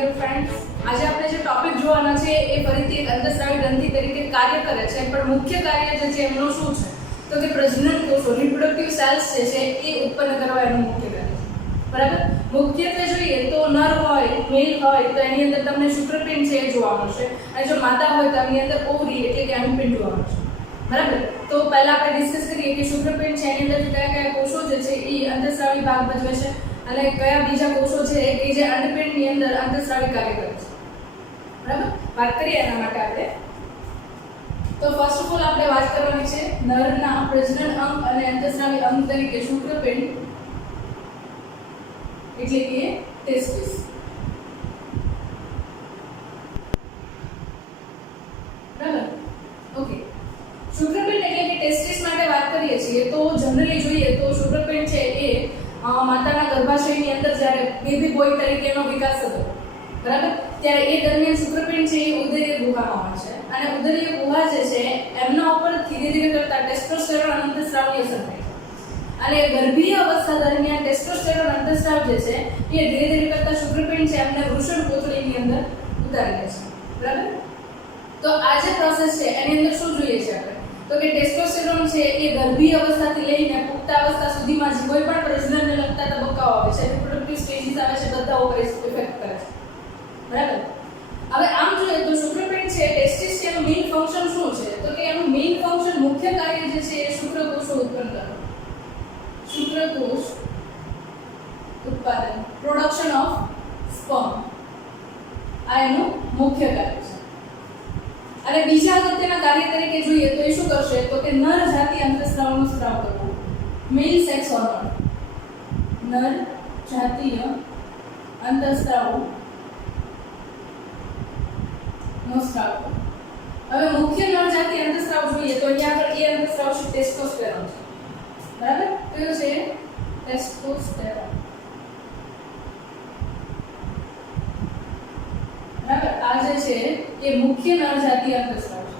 Dear friends, આજે આપણે જે ટોપિક જોવાના છે એ ફરીથી એક અંતઃસ્રાવી ગ્રંથિ તરીકે કાર્ય કરે છે, પણ મુખ્ય કાર્ય જે છે એમનું શું છે તો કે પ્રજનન કોષો રિપ્રોડક્ટિવ સેલ્સ જે છે એ ઉત્પન્ન કરવા એનું મુખ્ય કાર્ય છે. બરાબર. મુખ્યત્વે જોઈએ તો નર હોય મેલ હોય તો એની અંદર તમને શુક્રપિંડ છે એ જોવા મળશે, અને જો માદા હોય તો એની અંદર ઓવરી એટલે કે અંડપિંડ જોવા મળશે. બરાબર. તો પહેલા આપણે ડિસ્કસ કરીએ કે શુક્રપિંડ છે એની અંદર કયા કયા કોષો જે છે એ અંતઃસ્રાવી ભાગ ભજવે છે અને કયા બીજા કોષો છે કે જે અંડપિંડની અંદર અંતઃસ્રાવી કાર્ય કરે છે. બરાબર. વાત કરીએ એના માટે આપણે તો ફર્સ્ટ ઓફ ઓલ આપણે વાત કરવાની છે નરના પ્રજનન અંગ અને અંતઃસ્રાવી અંગ તરીકે શુક્રપિંડ એટલે કે ટેસ્ટિસ. બરાબર. ઓકે. શુક્રપિંડ એટલે કે ટેસ્ટિસ માટે વાત કરીએ છીએ તો જનરલી જોઈએ તો શુક્રપિંડ છે એ માતાના ગર્ભાશયની અંદર જ્યારે બેબી બોય તરીકેનો વિકાસ થતો, બરાબર, ત્યારે એ દરમિયાન શુક્રપિંડ છે એ ઉદરીય ગુહામાં હોય છે, અને ઉદરીય ગુહા જે છે એમના ઉપર ધીરે ધીરે કરતા ટેસ્ટોસ્ટેરોન અંતઃસ્રાવની અસર થાય છે, અને ગર્ભીય અવસ્થા દરમિયાન ટેસ્ટોસ્ટેરોન અંતઃસ્રાવ જે છે એ ધીરે ધીરે કરતા શુક્રપિંડ છે એમને વૃષણ કોથળીની અંદર ઉતારી લે છે. બરાબર. તો આ જે પ્રોસેસ છે એની અંદર શું જોઈએ છે આપણે તો કે ટેસ્ટોસ્ટેરોન છે એ ગર્ભીય અવસ્થાથી લઈને પુખ્ત અવસ્થા સુધીમાં જે કોઈ પણ પ્રજનનને લગતા તબક્કાઓ આવે છે, રિપ્રોડક્ટિવ સ્ટેજીસ આવે છે, બધા ઉપર ઇફેક્ટ કરે છે. બરાબર. હવે આમ જોઈએ તો શુક્રપિંડ છે ટેસ્ટિસ છે એનું મેઇન ફંક્શન શું છે તો કે એનું મેઇન ફંક્શન મુખ્ય કાર્ય જે છે એ શુક્રકોષો ઉત્પન્ન કરવાનું. શુક્રકોષ ઉત્પાદન, પ્રોડક્શન ઓફ સ્પર્મ, આ એનું મુખ્ય કાર્ય છે. અને બીજા અગત્યના કાર્ય તરીકે જોઈએ તો એ શું કરશે તો કે નર જાતીય અંતઃસ્રાવનો સ્ત્રાવ કરવો, મેલ સેક્સ હોર્મોન, નર જાતીય અંતઃસ્રાવ નો સ્ત્રાવ. હવે મુખ્ય નર જાતીય અંતઃસ્રાવ જોઈએ તો અહીંયા આગળ એ અંતઃસ્રાવ છે ટેસ્ટોસ્ટેરોન છે. બરાબર. કયો છે? ટેસ્ટોસ્ટેરોન. બરાબર. આ જે છે એ મુખ્ય નર જાતીય અંતઃસ્રાવ છે.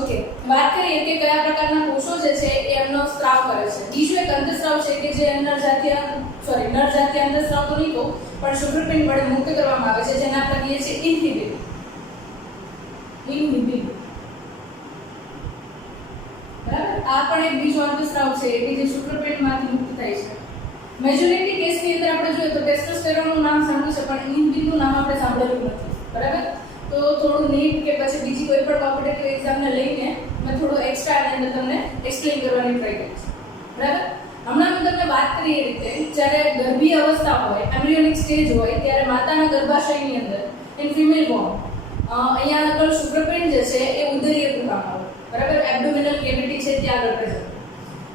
ઓકે. વાત કરીએ કે કયા પ્રકારના કોષો જે છે એ એમનો સ્ત્રાવ કરે છે. બીજો એક અંતઃસ્રાવ છે કે જે નર જાતીય અંતઃસ્રાવ તો નહીં કહું પણ શુક્રપિંડ વડે મુક્ત કરવામાં આવે છે, જેને આપણે કહીએ છીએ ઇન્હિબિન. બરાબર. આ પણ એક બીજો અંતઃસ્રાવ છે કે જે શુક્રપિંડમાંથી મુક્ત થાય છે. મેજોરિટી કેસની અંદર આપણે જોઈએ તો ટેસ્ટોસ્ટેરોનનું નામ સાંભળ્યું છે પણ ઇન્હિબિનનું નામ આપણે સાંભળેલું નથી. બરાબર. તો થોડું નીટ કે પછી બીજી કોઈ પણ કોમ્પિટિટિવ એક્ઝામને લઈને મેં થોડું એક્સ્ટ્રા એની અંદર તમને એક્સપ્લેન કરવાની ટ્રાય કરી છે. બરાબર. હમણાં હું તમને વાત કરી એ રીતે જ્યારે ગર્ભીય અવસ્થા હોય, એમ્બ્રિયોનિક સ્ટેજ હોય, ત્યારે માતાના ગર્ભાશયની અંદર ઇન ફિમેલ ફોર્મ અહીંયા આગળ શુક્રપિંડ જે છે એ ઉદરીય ગુહામાં હોય. બરાબર. એબ્ડોમિનલ કેવિટી છે ત્યાં આગળ પ્રેઝન્ટ.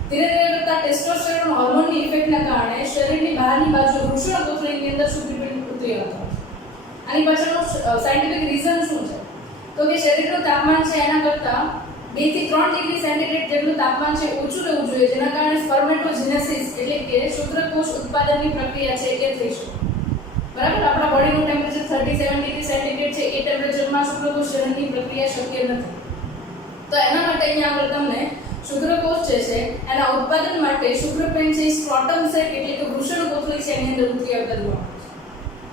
ધીરે ધીરે કરતા ટેસ્ટોસ્ટેરોન હોર્મોનની ઇફેક્ટના કારણે શરીરની બહારની બાજુ વૃષણ કોથળીની અંદર શુક્રપિંડ ઉતરી આવતો હોય છે. આની પાછળનું સાયન્ટિફિક રીઝન શું છે તો કે શરીરનું તાપમાન છે એના કરતાં 2 થી 3 ડિગ્રી સેન્ટીગ્રેડ જેટલું તાપમાન છે ઓછું રહેવું જોઈએ, જેના કારણે સ્પર્મેટોજેનેસિસ એટલે કે શુક્રકોષ ઉત્પાદનની પ્રક્રિયા છે એ થઈ શકે. બરાબર. આપણા બોડીનું ટેમ્પરેચર 37 ડિગ્રી સેન્ટીગ્રેડ છે, એ ટેમ્પરેચરમાં શુક્રકોષ જનનની પ્રક્રિયા શક્ય નથી. તો એના માટે અહીંયા આગળ તમને શુક્રકોષ જે છે એના ઉત્પાદન માટે શુક્રપિંડ છે સ્ટ્રોટમ સેક એટલે કે વૃષણ કોથળી છે એની અંદર ઉતરી આવતા જોવા મળે છે.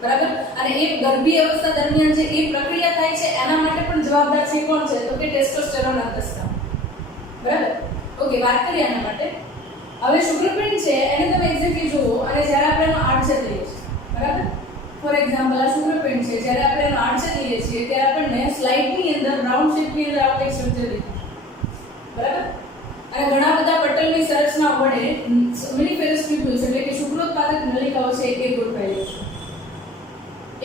બરાબર. અને એ ગર્ભીય અવસ્થા દરમિયાન જે એ પ્રક્રિયા થાય છે એના માટે પણ જવાબદાર છે કોણ છે તો કે ટેસ્ટોસ્ટેરોન અંતઃસ્રાવ. બરાબર. ઓકે. વાત કરીએ આના માટે. હવે શુક્રપિંડ છે એને તમે એક્ઝેક્ટલી જુઓ અને જ્યારે આપણે એનો આડછેદ લઈએ છીએ, બરાબર, ફોર એક્ઝામ્પલ આ શુક્રપિંડ છે જ્યારે આપણે એનો આડછેદ લઈએ છીએ ત્યારે આપણને સ્લાઇડની અંદર રાઉન્ડ શેપની અંદર આપણે એક સ્ટ્રક્ચર દેખાય. બરાબર. અને ઘણા બધા પટલની સંરચના વડે મિનિફેરસ ટ્યુબ્યુલ્સ એટલે કે શુક્રોત્પાદક નલિકાઓ છે એ ગોઠવાયેલી છે.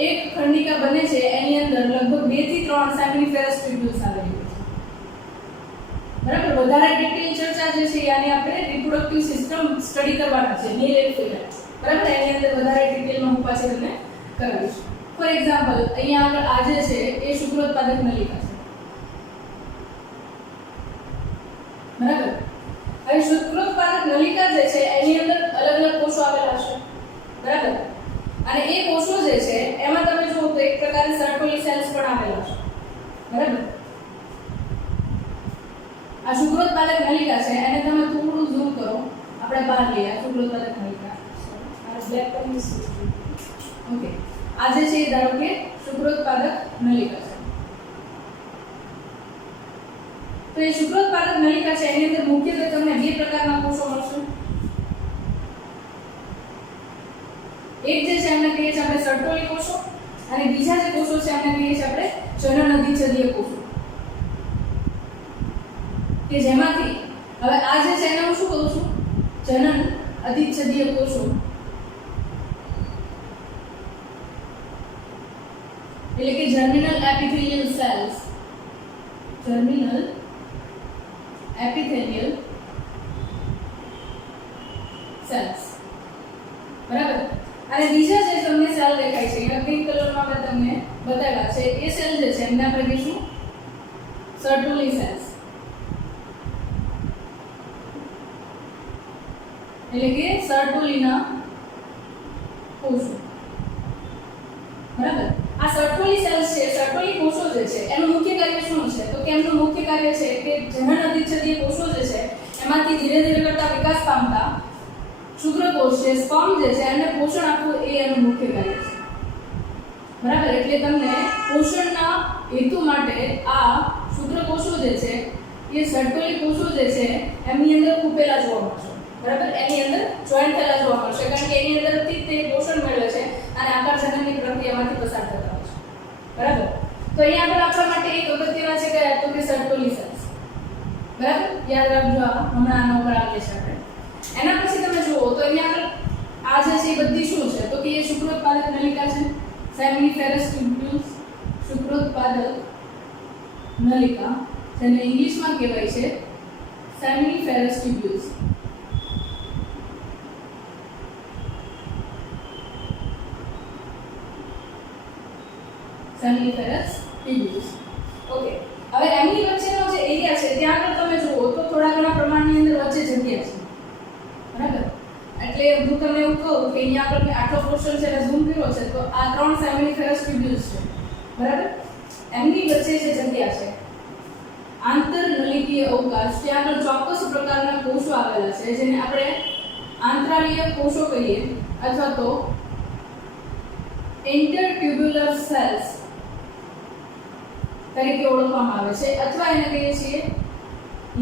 એક ખંડિકા બને છે એની અંદર લગભગ 2 થી 3 સેમિનિફેરસ ટ્યુબ્યુલ્સ આવેલી છે. બરાબર. વધારે ડિટેલ ચર્ચા જે છે આની આપણે રિપ્રોડક્ટિવ સિસ્ટમ સ્ટડી કરવાના છે, મેલ એન્ડ ફિમેલ. બરાબર. એની અંદર વધારે ડિટેલમાં હું પાછી તમને કરાવીશ. ફોર એક્ઝામ્પલ અહીંયા આગળ આ જે છે એ શુક્રોત્પાદક નલિકા છે. બરાબર. હવે શુક્રોત્પાદક નલિકા જે છે એની અંદર અલગ અલગ કોષો આવેલા છે. બરાબર. અને એ કોષો જે છે એમાં તમે જુઓ તો એક પ્રકારની સર્ટોલી સેલ્સ પણ આવેલા છે. બરાબર. આ શુક્રોત્પાદક નલિકા છે એને તમે થોડું ઝૂમ કરો, આપણે બહાર લઈએ. આ શુક્રોત્પાદક નલિકા આ બ્લેક પેન ઓકે. આ જે છે એ ધારો કે શુક્રોત્પાદક નલિકા છે. તો એ શુક્રોત્પાદક નલિકા છે એની અંદર મુખ્યત્વે તમને બે પ્રકારના કોષો મળશે. એક જે છે એમને કહીએ છીએ આપણે સર્ટોલી કોષો અને બીજા જે કોષો છે એમને કહીએ છીએ આપણે જનન અધિચ્છદીય કોષો. કે જેમાંથી હવે આ જે છે એને હું શું કહું છું? જનન અધિચ્છદીય કોષો. એટલે કે જર્મિનલ એપિથેલિયલ સેલ્સ. Germinal એપિથેલિયલ cells. બરાબર. અને બીજા જે તમને સેલ દેખાય છે અહીંયા ગ્રીન કલરમાં મેં તમને બતાવ્યા છે એ સેલ જે છે એમને આપણે કહીશું સર્ટોલી સેલ્સ. એટલે કે સર્ટોલીના કોષો. બરાબર. આ સર્ટોલી સેલ્સ છે, સર્ટોલી કોષો જે છે એનું મુખ્ય કાર્ય શું છે? તો કે એમનું મુખ્ય કાર્ય છે કે જનન અધિચ્છદીય કોષો જે છે એમાંથી ધીરે ધીરે કરતા વિકાસ પામતા શુક્રકોષ છે, સ્પર્મ જે છે એને પોષણ આપવું એ એનું મુખ્ય કાર્ય છે. બરાબર. એટલે તમને પોષણના હેતુ માટે આ શુક્રકોષો જે છે એ સર્ટોલી કોષો જે છે એમની અંદર ખૂપેલા જોવા મળશે. બરાબર. એની અંદર જોઈન્ટ થયેલા જોવા મળશે કારણ કે એની અંદરથી તે પોષણ મેળવે છે અને આકાર જનનની પ્રક્રિયામાંથી પસાર થતા હોય છે. બરાબર. તો અહીંયા આગળ આપણા માટે એક અગત્યના છે કે તો કે સર્ટોલી સેલ્સ. બરાબર. યાદ રાખજો, હમણાં આના ઉપર આવીએ છીએ આપણે. એના પછી તમે જુઓ તો અહીંયા આગળ આ જે છે એ બધી શું છે? તો કે એ શુક્રોત્પાદક નલિકા છે, સેમિનિફેરસ ટ્યુબ્યુલ્સ. શુક્રોત્પાદક નલિકા જેને ઇંગ્લિશમાં કહેવાય છે સેમિનિફેરસ ટ્યુબ્યુલ્સ. સેમિનિફેરસ ટ્યુબ્યુલ્સ. ઓકે. હવે એમની વચ્ચેનો જે એરિયા છે ત્યાં આગળ તમે જુઓ તો થોડા ઘણા પ્રમાણની અંદર વચ્ચે જગ્યા છે. બરાબર. એટલે હું તમને એવું કહું કે અહીંયા આગળ મેં આટલો પોર્શન છે એને ઝૂમ કર્યો છે તો આ 3 સેમિનિફેરસ ટ્યુબ્યુલ્સ છે. બરાબર. એમની વચ્ચે જે જગ્યા છે આંતરનલિકીય અવકાશ, ત્યાં આગળ ચોક્કસ પ્રકારના કોષો આવેલા છે જેને આપણે આંતરાલીય કોષો કહીએ અથવા તો ઇન્ટરટ્યુબ્યુલર સેલ્સ તરીકે ઓળખવામાં આવે છે અથવા એને કહીએ છીએ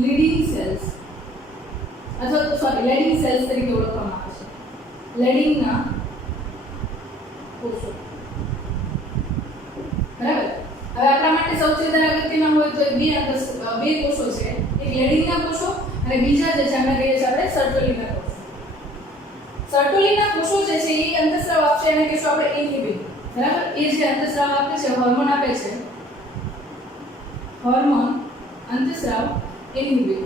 લીડિંગ સેલ્સ અથવા તો લેડિંગ સેલ્સ તરીકે ઓળખવામાં આવે છે. લેડિંગના કોષો. બરાબર. હવે આપણા માટે સૌથી વધારે અગત્યના હોય તો બે કોષો છે, એક લેડિંગના કોષો અને બીજા જે છે આપણે કહીએ છીએ આપણે સર્ટોલીના કોષો. સર્ટોલીના કોષો જે છે એ અંતઃસ્રાવ આપશે એને કહીશું આપણે ઇન્હિબિન. બરાબર. એ જે અંતઃસ્રાવ આપે છે, હોર્મોન આપે છે, હોર્મોન અંતઃસ્રાવ ઇન્હિબિન.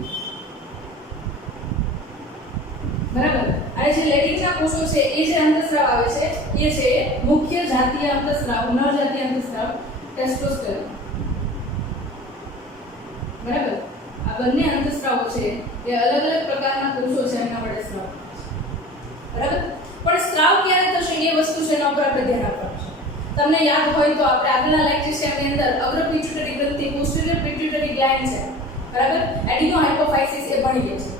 બરાબર. આ જે લેડિંગના કોષો છે એ જે અંતઃસ્રાવ આવે છે એ છે મુખ્ય જાતીય અંતઃસ્રાવ, નર જાતીય અંતઃસ્રાવ ટેસ્ટોસ્ટેરોન. બરાબર. આ બંને અંતઃસ્રાવો છે એ અલગ અલગ પ્રકારના કોષો છે એના વડે સ્રાવ. બરાબર. પણ સ્ત્રાવ ક્યારે થશે એ વસ્તુ છે એના ઉપર આપણે ધ્યાન આપવાનું છે. તમને યાદ હોય તો આપણે આગળના લેક્ચરની અંદર અગ્ર પિટ્યુટરી ગ્રંથિ, પોસ્ટીરિયર પિટ્યુટરી ગ્લેન્ડ છે. બરાબર. એડિનો હાઇપોફાઇસિસ એ ભણી ગયા છે.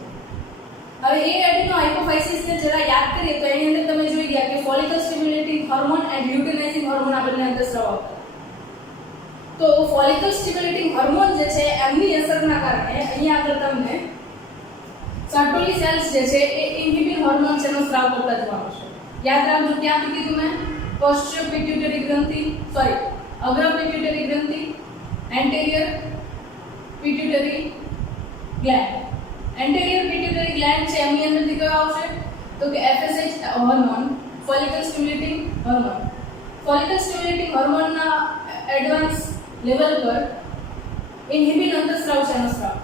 હવે એ એડિનો હાઇપોફાઇસિસ ને જરા યાદ કરીએ તો એની અંદર તમે જોઈ ગયા કે follicle stimulating hormone and luteinising hormone આ બંને અંતઃસ્રાવ આપતા. તો ફોલિકલ સ્ટિમ્યુલેટિંગ હોર્મોન જે છે એમની અસરના કારણે અહીંયા આગળ તમને સર્ટોલી સેલ્સ જે છે એ ઇન્હિબિન હોર્મોન છે નો સ્રાવ કરતા જોવા મળશે. યાદ રાખજો ક્યાં કીધું મેં? પોસ્ટીરિયર પિટ્યુટરી ગ્રંથિ, અગ્ર પિટ્યુટરી ગ્રંથિ, anterior pituitary gland. Anterior pituitary gland છે એમની અંદરથી કયો આવશે? તો કે FSH hormone, follicle stimulating hormone. Follicle stimulating હોર્મોનના એડવાન્સ લેવલ પર ઇન્હિબિન અંતઃસ્રાવ છે નો સ્રાવ.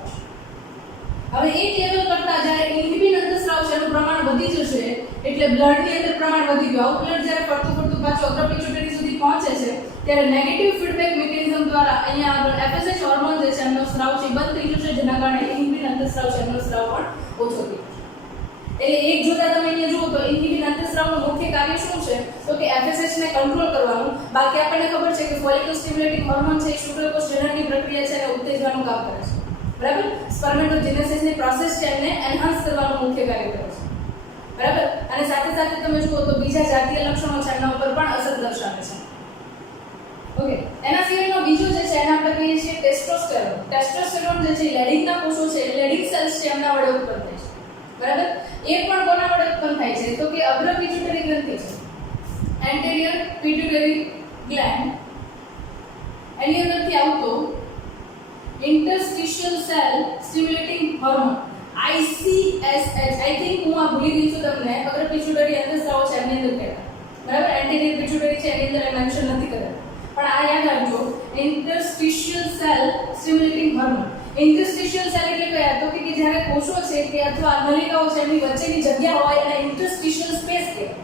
હવે એક લેવલ કરતા જ્યારે ઇન્હિબિન અંતઃસ્રાવ છે નું પ્રમાણ વધી જશે એટલે બ્લડની અંદર પ્રમાણ વધી ગયું. આવું બ્લડ જ્યારે ફરતું ફરતું પાછું અગ્ર પિટ્યુટરી સુધી પહોંચે છે ત્યારે નેગેટિવ ફીડબેક મિકેનિઝમ દ્વારા અહીંયા આગળ FSH હોર્મોન જે છે એમનો સ્રાવ છે બંધ થઈ જશે જેના કારણે ઇન્હિબિન અંતઃસ્રાવ છે એમનો સ્રાવ પણ ઓછો થઈ જશે. એટલે એક જોતા તમે અહીંયા જુઓ તો ઇન્હિબિન અંતઃસ્રાવનું મુખ્ય કાર્ય શું છે? તો કે FSH ને કંટ્રોલ કરવાનું. બાકી આપણને ખબર છે કે ફોલિકલ સ્ટિમ્યુલેટિંગ હોર્મોન છે એ શુક્રકોષ જનનની પ્રક્રિયા છે એને ઉત્તેજવાનું કામ કરે છે. બરાબર. સ્પર્મેટોજેનેસિસની પ્રોસેસ છે એને એન્હાન્સ કરવાનું મુખ્ય કાર્ય કરે છે. બરાબર. અને સાથે સાથે તમે જુઓ તો બીજા જાતીય લક્ષણો છે એના ઉપર પણ અસર દર્શાવે છે. ઓકે, એના સિવાયનો બીજો જે છે એને આપણે કહીએ છીએ ટેસ્ટોસ્ટેરોન. ટેસ્ટોસ્ટેરોન જે છે લેડિંગના કોષો છે, લેડિંગ સેલ્સ છે એમના વડે ઉત્પન્ન થાય છે. બરાબર. એ પણ કોના વડે ઉત્પન્ન થાય છે તો કે અગ્ર પિટ્યુટરી ગ્રંથિ છે, એન્ટેરિયર પિટ્યુટરી ગ્લેન્ડ, એની અંદરથી આવતો interstitial cell stimulating hormone ICSH. I think હું આ ભૂલી ગઈ છું તમને. અગ્ર પિટ્યુટરી અંતઃસ્રાવ છે એની અંદર કહેતા, બરાબર. એન્ટેરિયર પિટ્યુટરી છે એની અંદર મેન્શન નથી કરેલું, પણ આ યાદ રાખજો, interstitial cell stimulating hormone. Interstitial cell એટલે કયા તો કે જ્યારે કોષો છે કે અથવા નલિકાઓ છે એની વચ્ચેની જગ્યા હોય અને ઇન્ટરસ્ટિશિયલ સ્પેસ કહેવાય,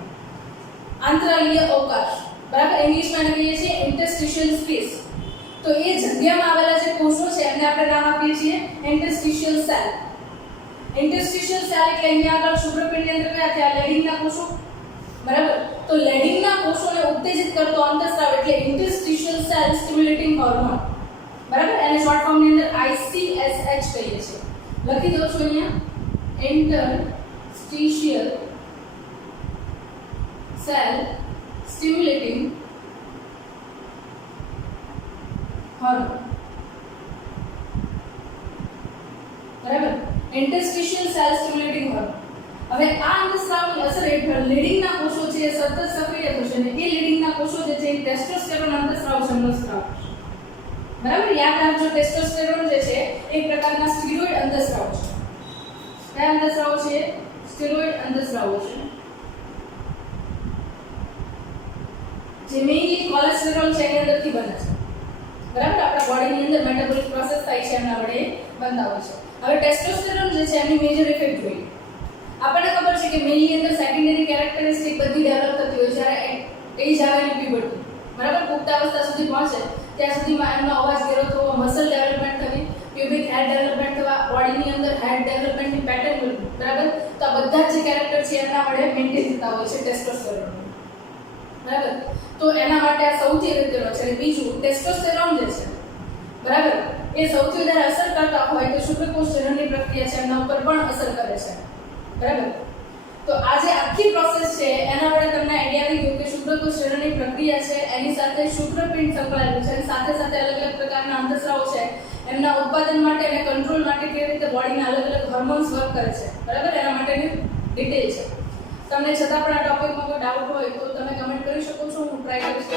આંતરાલીય અવકાશ, બરાબર. ઇંગ્લિશમાં એને કહીએ છીએ ઇન્ટરસ્ટિશિયલ સ્પેસ. તો એ જગ્યામાં આવેલા જે કોષો છે એમને આપણે નામ આપીએ છીએ ઇન્ટરસ્ટિશિયલ સેલ. ઇન્ટરસ્ટિશિયલ સેલ એટલે અહીંયા આગળ શુક્રપિંડની અંદર કયા થયા લેડિંગના કોષો, બરાબર. તો લેડિંગના કોષોને ઉત્તેજિત કરતો અંતઃસ્રાવ એટલે ઇન્ટરસ્ટિશિયલ સેલ સ્ટિમ્યુલેટિંગ હોર્મોન, બરાબર. એને શોર્ટ ફોર્મ ની અંદર ICSH કહીએ છીએ. લખી દઉં છું અહીંયા, ઇન્ટરસ્ટિશિયલ સેલ સ્ટિમ્યુલેટિંગ હોર્મોન, બરાબર. Interstitial cell stimulating hormone. હવે આ અંતઃસ્રાવની અસર હેઠળ લીડિંગના કોષો છે એ સતત સક્રિય થશે અને એ લીડિંગના કોષો જે છે એ ટેસ્ટોસ્ટેરોન અંતઃસ્રાવ સ્રાવ, બરાબર. યાદ રાખજો, ટેસ્ટોસ્ટેરોન જે છે એક પ્રકારના સ્ટીરોઇડ અંતઃસ્રાવ છે. કયા અંતઃસ્રાવ છે? સ્ટીરોઇડ અંતઃસ્રાવ છે જે મેઇનલી કોલેસ્ટેરોલ છે એની અંદરથી બને છે, બરાબર. આપણા બોડીની અંદર મેટાબોલિક પ્રોસેસ થાય છે એના વડે બનતા હોય છે. હવે ટેસ્ટોસ્ટેરોન જે છે એની મેજર ઇફેક્ટ જોઈએ. આપણને ખબર છે કે મેલની અંદર સેકન્ડરી કેરેક્ટરિસ્ટિક બધી ડેવલપ થતી હોય જ્યારે એજ આવે ને પ્યુબર્ટી, બરાબર. પુખ્તાવસ્થા સુધી પહોંચે ત્યાં સુધીમાં એમનો અવાજ ઘેરો થવો, મસલ ડેવલપમેન્ટ થવી, પ્યુબિક હેર ડેવલપમેન્ટ થવા, બોડીની અંદર હેર ડેવલપમેન્ટની પેટર્ન, બરાબર. તો આ બધા જ જે કેરેક્ટર છે એના વડે મેન્ટેન થતા હોય છે ટેસ્ટોસ્ટેરોન, બરાબર. તો એના માટે આ સૌથી અગત્યનો છે. બીજું ટેસ્ટોસ્ટેરોન જે છે, બરાબર, એ સૌથી વધારે અસર કરતા હોય તો શુક્રકોષ જનનની પ્રક્રિયા છે એમના ઉપર પણ અસર કરે છે, બરાબર. તો આ જે આખી પ્રોસેસ છે એના વડે તમને આઈડિયા આવી ગયો કે શુક્રકોષ જનનની પ્રક્રિયા છે એની સાથે શુક્રપિંડ સંકળાયેલું છે અને સાથે સાથે અલગ અલગ પ્રકારના અંતઃસ્રાવો છે એમના ઉત્પાદન માટે અને કંટ્રોલ માટે કેવી રીતે બોડીના અલગ અલગ હોર્મોન્સ વર્ક કરે છે, બરાબર. એના માટેની ડિટેલ છે. તમને છતાં પણ આ ટોપિકમાં કોઈ ડાઉટ હોય તો તમે કમેન્ટ કરી શકો છો, હું ટ્રાય કરીશ